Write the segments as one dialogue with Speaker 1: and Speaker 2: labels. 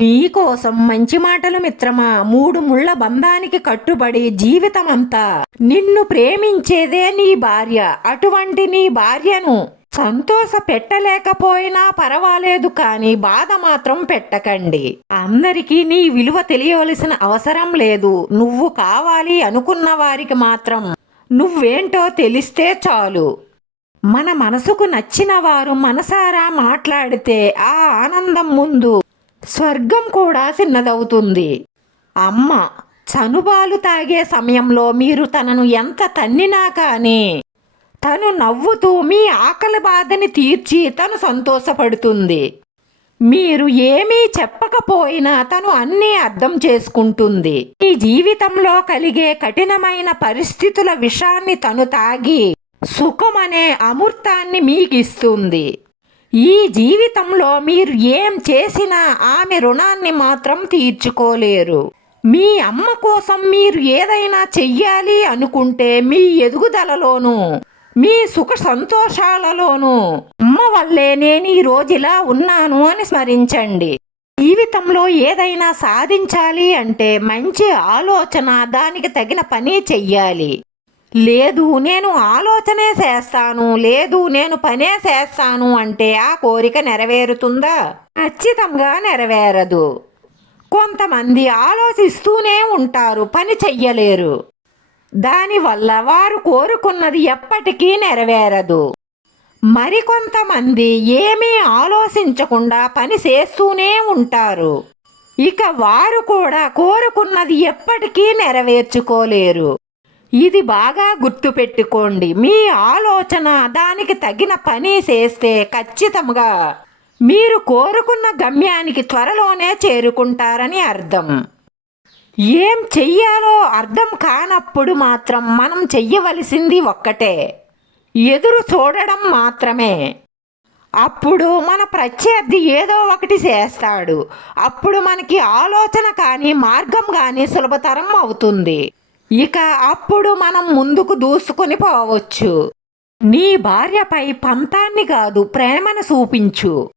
Speaker 1: నీకోసం మంచి మాటలు మిత్రమా? మూడు ముళ్ళ బంధానికి కట్టుబడి జీవితమంతా నిన్ను ప్రేమించేదే నీ భార్య. అటువంటి నీ భార్యను సంతోష పెట్టలేకపోయినా పర్వాలేదు కానీ బాధ మాత్రం పెట్టకండి. అందరికీ నీ విలువ తెలియవలసిన అవసరం లేదు. నువ్వు కావాలి అనుకున్న వారికి మాత్రం నువ్వేంటో తెలిస్తే చాలు. మన మనసుకు నచ్చిన వారు మనసారా మాట్లాడితే ఆ ఆనందం ముందు స్వర్గం కూడా చిన్నదవుతుంది అమ్మ చనుబాలు తాగే సమయంలో మీరు తనను ఎంత తన్నినా కానీ తను నవ్వుతూ మీ ఆకలి బాధని తీర్చి తను సంతోషపడుతుంది. మీరు ఏమీ చెప్పకపోయినా తను అన్నీ అర్థం చేసుకుంటుంది. ఈ జీవితంలో కలిగే కఠినమైన పరిస్థితుల విషాన్ని తను తాగి సుఖమనే అమృతాన్ని మీకిస్తుంది. ఈ జీవితంలో మీరు ఏం చేసినా ఆమె రుణాన్ని మాత్రం తీర్చుకోలేరు. మీ అమ్మ కోసం మీరు ఏదైనా చెయ్యాలి అనుకుంటే మీ ఎదుగుదలలోనూ మీ సుఖ సంతోషాలలోనూ. అమ్మ వల్లే నేను ఈ ఇలా ఉన్నాను అని స్మరించండి. జీవితంలో ఏదైనా సాధించాలి అంటే మంచి ఆలోచన దానికి తగిన పని చెయ్యాలి. లేదు నేను ఆలోచనే చేస్తాను లేదు నేను పనే చేస్తాను అంటే ఆ కోరిక నెరవేరుతుందా? ఖచ్చితంగా నెరవేరదు. కొంతమంది ఆలోచిస్తూనే ఉంటారు పని చెయ్యలేరు. దానివల్ల వారు కోరుకున్నది ఎప్పటికీ నెరవేరదు. మరికొంతమంది ఏమీ ఆలోచించకుండా పని చేస్తూనే ఉంటారు. ఇక వారు కూడా కోరుకున్నది ఎప్పటికీ నెరవేర్చుకోలేరు. ఇది బాగా గుర్తుపెట్టుకోండి. మీ ఆలోచన దానికి తగిన పని చేస్తే ఖచ్చితంగా మీరు కోరుకున్న గమ్యానికి త్వరలోనే చేరుకుంటారని అర్థం. ఏం చెయ్యాలో అర్థం కానప్పుడు మాత్రం మనం చెయ్యవలసింది ఒక్కటే. ఎదురు చూడడం మాత్రమే. అప్పుడు మన ప్రత్యర్థి ఏదో ఒకటి చేస్తాడు. అప్పుడు మనకి ఆలోచన కానీ మార్గం కానీ సులభతరం అవుతుంది. ఇక అప్పుడు మనం ముందుకు దూసుకొని పోవచ్చు. నీ భార్యపై పంతాన్ని కాదు ప్రేమను చూపించు.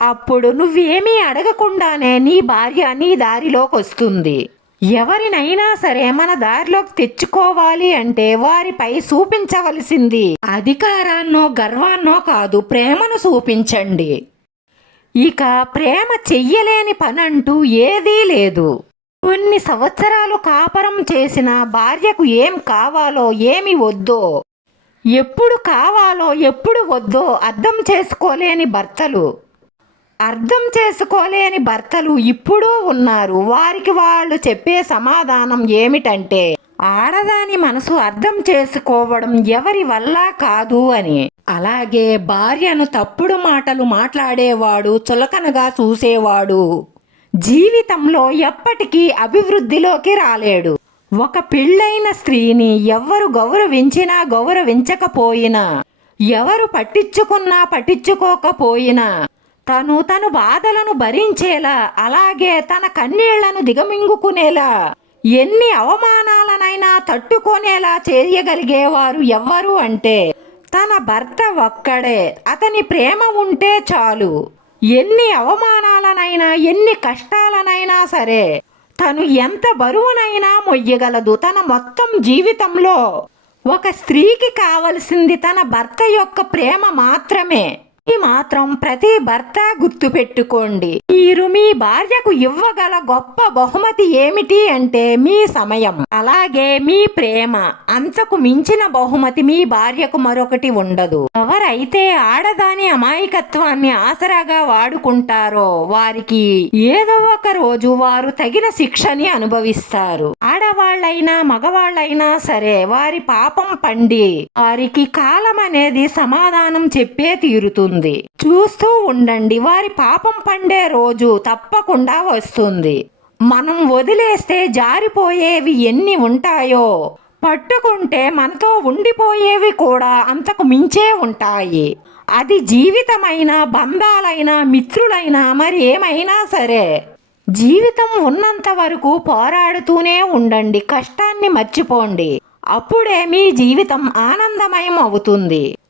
Speaker 1: అప్పుడు నువ్వేమీ అడగకుండానే నీ భార్య నీ దారిలోకి వస్తుంది. ఎవరినైనా సరే మన దారిలోకి తెచ్చుకోవాలి అంటే వారిపై చూపించవలసింది అధికారాన్నో గర్వాన్నో కాదు ప్రేమను చూపించండి. ఇక ప్రేమ చెయ్యలేని పనంటూ ఏదీ లేదు. కొన్ని సంవత్సరాలు కాపరం చేసిన భార్యకు ఏం కావాలో ఏమి వద్దో? ఎప్పుడు కావాలో ఎప్పుడు వద్దో అర్థం చేసుకోలేని భర్తలు. అర్థం చేసుకోలేని భర్తలు ఇప్పుడూ ఉన్నారు. వారికి వాళ్ళు చెప్పే సమాధానం ఏమిటంటే ఆడదాని మనసు అర్థం చేసుకోవడం ఎవరి వల్ల కాదు అని. అలాగే భార్యను తప్పుడు మాటలు మాట్లాడేవాడు చులకనగా చూసేవాడు. జీవితంలో ఎప్పటికీ అభివృద్ధిలోకి రాలేడు. ఒక పెళ్ళైన స్త్రీని ఎవరు గౌరవించినా గౌరవించకపోయినా ఎవరు పట్టించుకున్నా పట్టించుకోకపోయినా తను తను బాధలను భరించేలా అలాగే తన కన్నీళ్ళను దిగమింగుకునేలా ఎన్ని అవమానాలనైనా తట్టుకునేలా చేయగలిగేవారు ఎవ్వరు అంటే తన భర్త ఒక్కడే. అతని ప్రేమ ఉంటే చాలు. ఎన్ని అవమానాలనైనా ఎన్ని కష్టాలనైనా సరే తను ఎంత బరువునైనా మొయ్యగలదు. తన మొత్తం జీవితంలో ఒక స్త్రీకి కావలసింది తన భర్త యొక్క ప్రేమ మాత్రమే. ఈ మాత్రం ప్రతి భర్త గుర్తుపెట్టుకోండి. మీరు మీ భార్యకు ఇవ్వగల గొప్ప బహుమతి ఏమిటి అంటే మీ సమయం. అలాగే మీ ప్రేమ. అంతకు మించిన బహుమతి మీ భార్యకు మరొకటి ఉండదు. ఎవరైతే ఆడదాని అమాయకత్వాన్ని ఆసరాగా వాడుకుంటారో వారికి ఏదో ఒక రోజు వారు తగిన శిక్షని అనుభవిస్తారు. ఆడవాళ్ళైనా మగవాళ్ళైనా సరే వారి పాపం పండి వారికి కాలం అనేది సమాధానం చెప్పే తీరుతుంది. చూస్తూ ఉండండి వారి పాపం పండే రోజు తప్పకుండా వస్తుంది. మనం వదిలేస్తే జారిపోయేవి ఎన్ని ఉంటాయో పట్టుకుంటే మనతో ఉండిపోయేవి కూడా అంతకు మించే ఉంటాయి. అది జీవితమైన బంధాలైనా మిత్రులైనా మరి ఏమైనా సరే జీవితం ఉన్నంత వరకు పోరాడుతూనే ఉండండి కష్టాన్ని మర్చిపోండి. అప్పుడే మీ జీవితం ఆనందమయం అవుతుంది